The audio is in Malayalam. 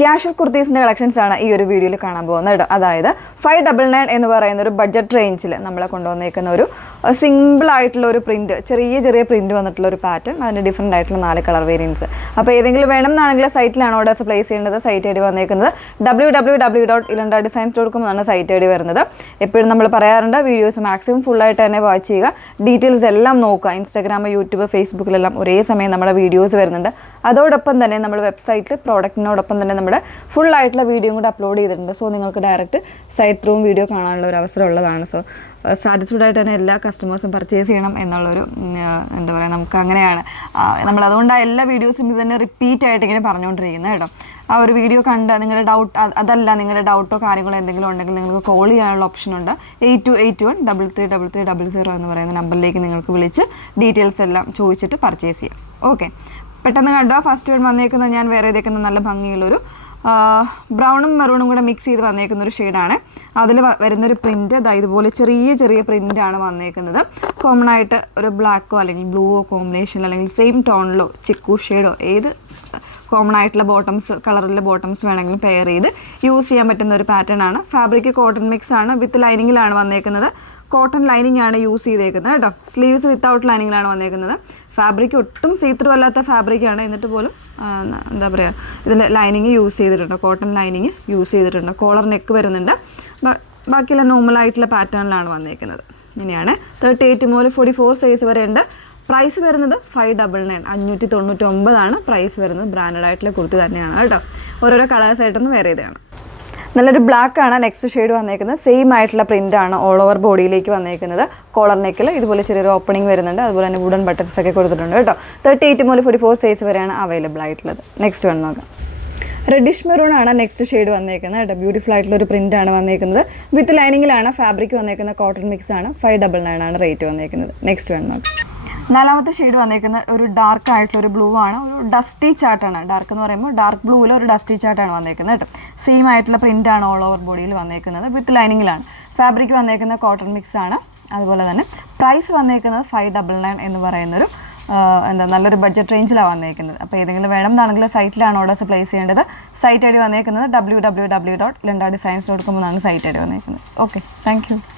Casual കുർത്തീസിൻ്റെ കളക്ഷൻസ് ആണ് ഈ ഒരു വീഡിയോയിൽ കാണാൻ പോകുന്നത് കേട്ടോ. അതായത് 599 എന്ന് പറയുന്ന ഒരു ബഡ്ജറ്റ് റേഞ്ചിൽ നമ്മളെ കൊണ്ടുവന്നേക്കുന്ന ഒരു സിമ്പിൾ ആയിട്ടുള്ള ഒരു പ്രിൻറ്റ്, ചെറിയ പ്രിൻറ്റ് വന്നിട്ടുള്ള ഒരു പാറ്റേൺ, അതിൻ്റെ ഡിഫറെൻ്റ് ആയിട്ടുള്ള 4 കളർ വേരിയൻസ്. അപ്പോൾ ഏതെങ്കിലും വേണം എന്നാണെങ്കിൽ സൈറ്റിലാണ് ഓർഡേഴ്സ് പ്ലേസ് ചെയ്യേണ്ടത്. സൈറ്റ് ഐ ഡി വന്നേക്കുന്നത് www.ilandadesigns.com എന്നാണ് സൈറ്റ് ഐ ഡി വരുന്നത്. എപ്പോഴും നമ്മൾ പറയാറുണ്ട്, വീഡിയോസ് മാക്സിമം ഫുള്ളായിട്ട് തന്നെ വാച്ച് ചെയ്യുക, ഡീറ്റെയിൽസ് എല്ലാം നോക്കുക. ഇൻസ്റ്റാഗ്രാം, യൂട്യൂബ്, ഫേസ്ബുക്കിലെല്ലാം ഒരേ സമയം നമ്മുടെ വീഡിയോസ് വരുന്നുണ്ട്. അതോടൊപ്പം തന്നെ നമ്മൾ വെബ്സൈറ്റിൽ പ്രോഡക്റ്റിനോടൊപ്പം തന്നെ നമ്മുടെ ഫുൾ ആയിട്ടുള്ള വീഡിയോ കൂടെ അപ്ലോഡ് ചെയ്തിട്ടുണ്ട്. സോ നിങ്ങൾക്ക് ഡയറക്റ്റ് സൈറ്റ് ത്രൂവും വീഡിയോ കാണാനുള്ള ഒരു അവസരം ഉള്ളതാണ്. സോ സാറ്റിസ്ഫൈഡ് ആയിട്ട് തന്നെ എല്ലാ കസ്റ്റമേഴ്സും പർച്ചേസ് ചെയ്യണം എന്നുള്ളൊരു എന്താ പറയുക, നമുക്ക് അങ്ങനെയാണ് നമ്മൾ അതുകൊണ്ട് എല്ലാ വീഡിയോസും ഇത് തന്നെ റിപ്പീറ്റ് ആയിട്ട് ഇങ്ങനെ പറഞ്ഞുകൊണ്ടിരിക്കുന്നത് കേട്ടോ. ആ ഒരു വീഡിയോ കണ്ട് നിങ്ങളുടെ ഡൗട്ട്, അതല്ല നിങ്ങളുടെ ഡൗട്ടോ കാര്യങ്ങളോ എന്തെങ്കിലും ഉണ്ടെങ്കിൽ നിങ്ങൾക്ക് കോൾ ചെയ്യാനുള്ള ഓപ്ഷൻ ഉണ്ട്. 8281333300 എന്ന് പറയുന്ന നമ്പറിലേക്ക് നിങ്ങൾക്ക് വിളിച്ച് ഡീറ്റെയിൽസ് എല്ലാം ചോദിച്ചിട്ട് പർച്ചേസ് ചെയ്യാം. ഓക്കെ, പെട്ടെന്ന് കണ്ടോ. ഫസ്റ്റ് വൺ വന്നേക്കുന്നത് ഞാൻ വേറെ ഇതേക്കുന്ന നല്ല ഭംഗിയുള്ളൊരു ബ്രൗണും മെറൂണും കൂടെ മിക്സ് ചെയ്ത് വന്നേക്കുന്ന ഒരു ഷെയ്ഡാണ്. അതിൽ വരുന്നൊരു പ്രിൻറ്റ് ഇതുപോലെ ചെറിയ പ്രിൻ്റാണ് വന്നേക്കുന്നത്. കോമൺ ആയിട്ട് ഒരു ബ്ലാക്കോ അല്ലെങ്കിൽ ബ്ലൂവോ കോമ്പിനേഷനിൽ അല്ലെങ്കിൽ സെയിം ടോണിലോ ചിക്കു ഷെയ്ഡോ ഏത് കോമൺ ആയിട്ടുള്ള ബോട്ടംസ്, കളറിലെ ബോട്ടംസ് വേണമെങ്കിലും പെയർ ചെയ്ത് യൂസ് ചെയ്യാൻ പറ്റുന്ന ഒരു പാറ്റേൺ ആണ്. ഫാബ്രിക് കോട്ടൺ മിക്സ് ആണ്, വിത്ത് ലൈനിങ്ങിലാണ് വന്നേക്കുന്നത്. കോട്ടൺ ലൈനിങ് ആണ് യൂസ് ചെയ്തേക്കുന്നത് കേട്ടോ. സ്ലീവ്സ് വിത്തൗട്ട് ലൈനിങ്ങിലാണ് വന്നേക്കുന്നത്. ഫാബ്രിക് ഒട്ടും സീത്രൂ അല്ലാത്ത ഫാബ്രിക്കാണ്, എന്നിട്ട് പോലും എന്താ പറയുക, ഇതിൻ്റെ ലൈനിങ് യൂസ് ചെയ്തിട്ടുണ്ട്, കോട്ടൺ ലൈനിങ് യൂസ് ചെയ്തിട്ടുണ്ട്. കോളർ നെക്ക് വരുന്നുണ്ട്. ബാക്കിയെല്ലാം നോർമലായിട്ടുള്ള പാറ്റേണിലാണ് വന്നേക്കുന്നത്. ഇങ്ങനെയാണ് 38 മുതൽ 44 സൈസ് വരെ ഉണ്ട്. പ്രൈസ് വരുന്നത് 599, 599 പ്രൈസ് വരുന്നത്. ബ്രാൻഡഡ് ആയിട്ടുള്ള കുർത്തി തന്നെയാണ് കേട്ടോ. ഓരോരോ കളേഴ്സായിട്ടൊന്ന് വേറെ ചെയ്തതാണ്. നല്ലൊരു ബ്ലാക്ക് ആണ് നെക്സ്റ്റ് ഷെയ്ഡ് വന്നേക്കുന്നത്. സെയിം ആയിട്ടുള്ള പ്രിൻ്റ് ആണ് ഓൾ ഓവർ ബോഡിയിലേക്ക് വന്നേക്കുന്നത്. കോളർ നെക്കിൽ ഇതുപോലെ ചെറിയൊരു ഓപ്പണിംഗ് വരുന്നുണ്ട്. അതുപോലെ തന്നെ വുഡൻ ബട്ടൺസ് ഒക്കെ കൊടുത്തിട്ടുണ്ട് കേട്ടോ. 38 മുതൽ 44 സൈസ് വരെയാണ് അവൈലബിൾ ആയിട്ടുള്ളത്. നെക്സ്റ്റ് വന്ന് നോക്കാം. റെഡിഷ് മെറൂൺ ആണ് നെക്സ്റ്റ് ഷെയ്ഡ് വന്നേക്കുന്നത് കേട്ടോ. ബ്യൂട്ടിഫുൾ ആയിട്ടുള്ള ഒരു പ്രിൻ്റ് ആണ് വന്നേക്കുന്നത്. വിത്ത് ലൈനിങ്ങിലാണ് ഫാബ്രിക് വന്നേക്കുന്ന. കോട്ടൺ മിക്സ് ആണ്. 599 ആണ് റേറ്റ് വന്നേക്കുന്നത്. നെക്സ്റ്റ് വന്ന് നോക്കാം. നാലാമത്തെ ഷെയ്ഡ് വന്നേക്കുന്നത് ഒരു ഡാർക്ക് ആയിട്ടുള്ള ഒരു ബ്ലൂ ആണ്. ഒരു ഡസ്റ്റി ചാർട്ടാണ്. ഡാർക്ക് എന്ന് പറയുമ്പോൾ ഡാർക്ക് ബ്ലൂവിൽ ഒരു ഡസ്റ്റി ചാർട്ടാണ് വന്നേക്കുന്നത് കേട്ടോ. സെയിം ആയിട്ടുള്ള പ്രിൻ്റ് ആണ് ഓൾ ഓവർ ബോഡിയിൽ വന്നേക്കുന്നത്. വിത്ത് ലൈനിങ്ങിലാണ്. ഫാബ്രിക് വന്നേക്കുന്ന കോട്ടൺ മിക്സ് ആണ്. അതുപോലെ തന്നെ പ്രൈസ് വന്നേക്കുന്നത് 599 എന്ന് പറയുന്നൊരു നല്ലൊരു ബഡ്ജറ്റ് റേഞ്ചിലാണ് വന്നേക്കുന്നത്. അപ്പോൾ ഏതെങ്കിലും വേണം എന്നാണെങ്കിൽ സൈറ്റിലാണ് ഓർഡേഴ്സ് പ്ലേസ് ചെയ്യേണ്ടത്. സൈറ്റ് ഐ ഡി വന്നേക്കുന്നത് www.ilandadesigns.com എന്നാണ് സൈറ്റ് ഐ ഡി വന്നേക്കുന്നത്. Okay, thank you.